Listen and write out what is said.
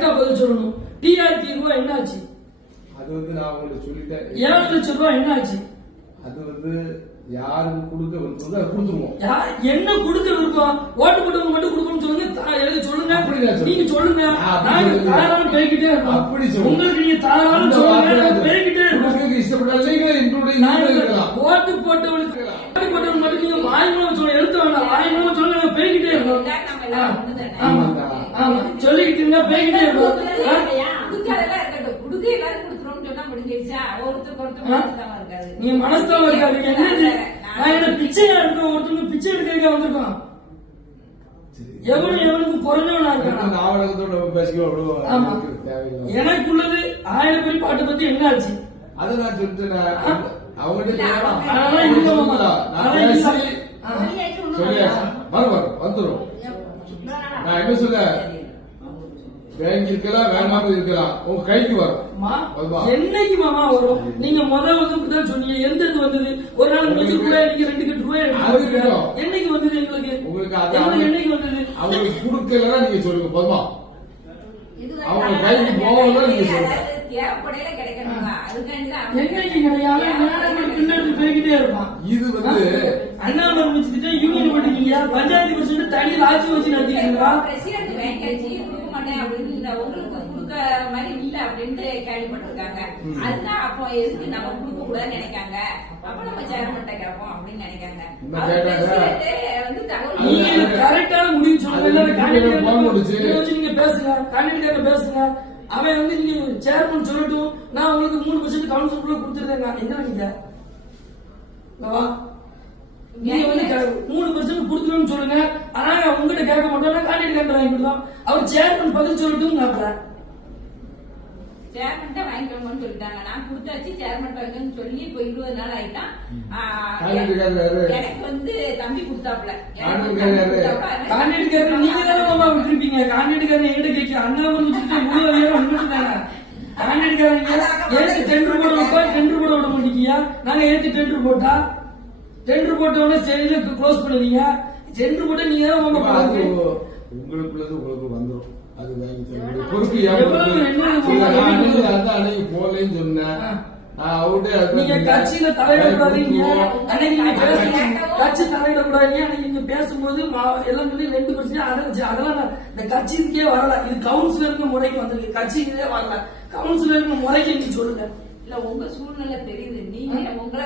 கரெக்டா பதில் சொல்லணும். டிஆர் தீர்வா என்ன ஆச்சு? அது நான் உங்களுக்கு சொல்லிட்டேன். 7 லட்சம் ரூபாய் என்ன ஆச்சு? அது யாருக்கு கொடுக்க விருப்பம் அதை கொடுத்துருவோம். என்ன கொடுக்க விருப்பம்? ஓட்டு போட்டவங்க மட்டும் கொடுக்கணும்னு சொல்லுங்க. எழுதி சொல்லுங்க. நீங்க சொல்லுங்க. நாங்க தாராளம் பேசிக்கிட்டே இருக்கோம். அப்படி சொல்லுங்க. உங்களுக்கு நீங்க தாராளம் சொல்லுங்க. பேசிக்கிட்டே இருக்கோம். இஷ்டப்பட்டாலும் ஓட்டு போட்டவனுக்கு மட்டும் நீங்க வாய்மூலம் சொல்ல எழுத்த வேண்டாம். வாய்மூலம் சொல்ல நாங்க பேசிக்கிட்டே இருக்கோம். ஆமா சொல்லிக்கிட்டு இருந்தா பேசிக்கிட்டே இருக்கோம். நீங்க மனஸ்தாம இருக்காது. என்னது நான் என்ன பிச்சையா இருக்க? ஒருத்தவங்க பிச்சை எடுக்கிறதுக்காக வந்திருக்கோம். எவனுக்கு குறைஞ்சவனா இருக்கான். எனக்குள்ளது 1000 பேர் பாட்டை பத்தி என்ன ஆச்சு? அதை நான் சொல்லிட்டேன். அவங்ககிட்ட வந்துடும். நான் என்ன சொல்ல, பேங்க் இருக்கலாம், வேண்டாம இருக்கலாம், உங்க கைக்கு வரும். என்னைக்கு மாமா வரும்? நீங்க முதல்ல வந்து சொன்னீங்க. எந்த இது வந்தது? ஒரு நாள் 100 ரூபாய், நீங்க 2 கட்டு ரூபாய் என்னைக்கு வந்தது? எங்களுக்கு என்னைக்கு வந்தது? அவங்களுக்கு கொடுக்கல நீங்க சொல்லுங்க. போதுமா? அவங்க கைக்கு போகல நீங்க சொல்லுங்க. பின்னாடி போய்கிட்டே இருப்பான். இது அண்ணாமலை முடிச்சுட்டு யூனியன் பண்ணிக்கீங்க. பஞ்சாயத்து பிரசிடண்ட் தனி ராஜ்யம் வச்சு நடத்திக்கிறீங்களா? உங்களுக்கு கொடுக்க மாதிரி இல்ல அப்படின்ட்டு கேள்விப்பட்டிருக்காங்க. அதுதான் அப்போ எதுக்கு நம்ம கொடுக்க கூடாதுன்னு நினைக்காங்க. அப்ப நம்ம சேர்மன்ட்ட கேட்போம் அப்படின்னு நினைக்காங்க. கரெக்டான முடிவு சொல்லுங்க. நீங்க பேசுங்க, கேண்டிடேட் பேசுங்க. அவன் வந்து நீங்க சேர்மன் சொல்லட்டும். நான் உங்களுக்கு 3% கவுன்சிலுக்குள்ள கொடுத்துருந்தேங்க. என்ன நீங்க நீங்க வந்து 3% கொடுத்துருன்னு சொல்லுங்க. ஆனா உங்ககிட்ட கேட்க மாட்டோம். கேண்டிடேட் வாங்கி கொடுத்தோம். அவர் சேர்மன் பதில் சொல்லட்டும் கேட்கிறேன். சேர்மன்ட்ட வாங்கிக்கோங்கன்னு சொல்லிட்டாங்க. நான் கொடுத்தாச்சு. சேர்மன் வாங்கன்னு சொல்லி இப்ப 20 நாள் ஆயிட்டான். எனக்கு வந்து தம்பி கொடுத்தாப்ல. காண்டிடேட் நீங்க தானே மாமா விட்டுருப்பீங்க. காண்டிடேட் எங்கிட்ட கேட்க அண்ணா காண்டிடேட் ஏற்று டெண்டர் போட வைப்பா. டெண்டர் போட விட மாட்டீங்க. நாங்க ஏற்று டெண்டர் போட்டா டெண்டர் போட்டோட சரியில க்ளோஸ் பண்ணுவீங்க. டெண்டர் போட்ட நீங்க தான் உங்களுக்குள்ளது உங்களுக்கு வந்துடும். அது பொறுப்பு அன்னைக்கு போலேன்னு சொன்னேன். நீங்க கட்சியில தலையிடக்கூடாதீங்க. அன்னைக்கு நீங்க பேசுங்க. கட்சி தலையிடக்கூடாதீங்க. அன்னைக்கு நீங்க பேசும்போது எல்லாம் 2% அதெல்லாம் இந்த கட்சிக்கே வரல. இது கவுன்சிலருக்கு முறைக்கு வந்திருக்கு. கட்சிக்கே வரல. கவுன்சிலருக்கு முறைக்கு நீங்க சொல்லுங்க. இல்ல உங்க சூழ்நிலை தெரியுது. நீங்க உங்களை